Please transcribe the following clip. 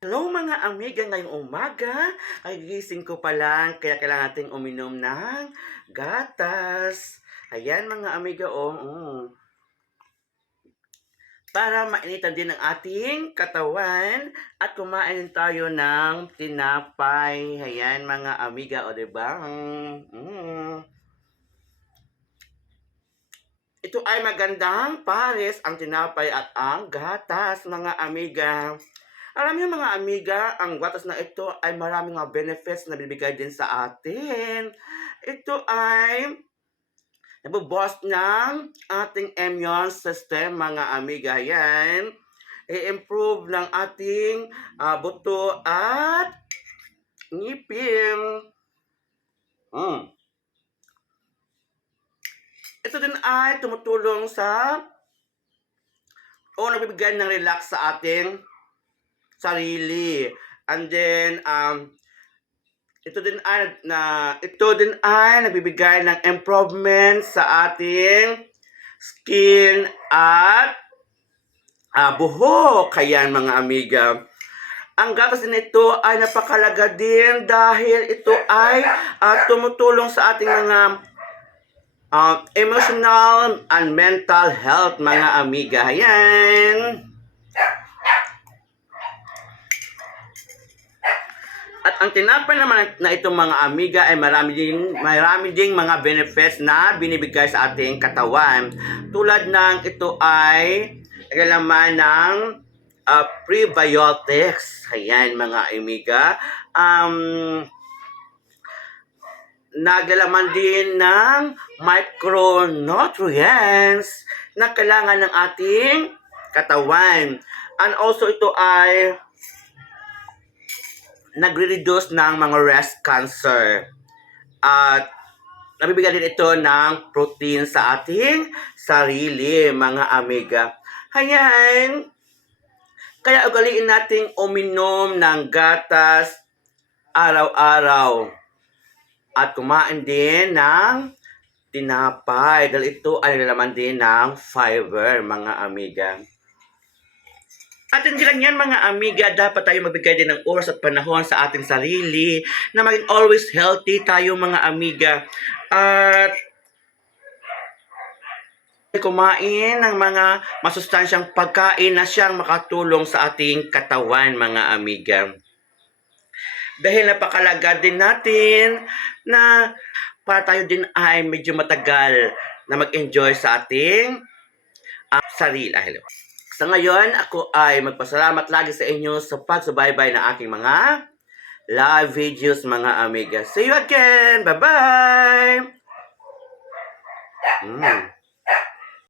Hello mga amiga, ngayong umaga ay gising ko pa lang kaya kailangan nating uminom ng gatas. Ayan mga amiga, para mainitan din ang ating katawan at kumain din tayo ng tinapay. Ayan mga amiga, o diba? Ito ay magandang pares ang tinapay at ang gatas mga amiga. Alam niyo mga amiga, ang gatas na ito ay maraming mga benefits na bibigay din sa atin. Ito ay nagbo-boost ng ating immune system mga amiga. Yan, i-improve ng ating buto at ngipin. Ito din ay tumutulong nagbibigay ng relax sa ating sarili. And then, ito din ay nagbibigay ng improvement sa ating skin at buhok. Kaya mga amiga, ang gatas din ito ay napakalaga din dahil ito ay tumutulong sa ating mga emotional and mental health mga amiga. Ayan. At ang tinapay naman na itong mga amiga ay marami ding mga benefits na binibigay sa ating katawan. Tulad ng ito ay naglalaman ng prebiotics. Ayan mga amiga. Naglalaman din ng micronutrients na kailangan ng ating katawan. And also ito ay nagre-reduce ng mga breast cancer. At nabibigyan din ito ng protein sa ating sarili, mga amiga. Ayan. Kaya ugaliin nating uminom ng gatas araw-araw. At kumain din ng tinapay dahil ito ay nilalaman din ng fiber, mga amiga. At hindi lang yan mga amiga, dapat tayo magbigay din ng oras at panahon sa ating sarili na maging always healthy tayo mga amiga. At kumain ng mga masustansyang pagkain na siyang makatulong sa ating katawan mga amiga. Dahil napakalaga din natin na para tayo din ay medyo matagal na mag-enjoy sa ating sarili. Sa ngayon, ako ay magpasalamat lagi sa inyo sa pagsubaybay ng aking mga live videos mga amiga. See you again! Bye-bye!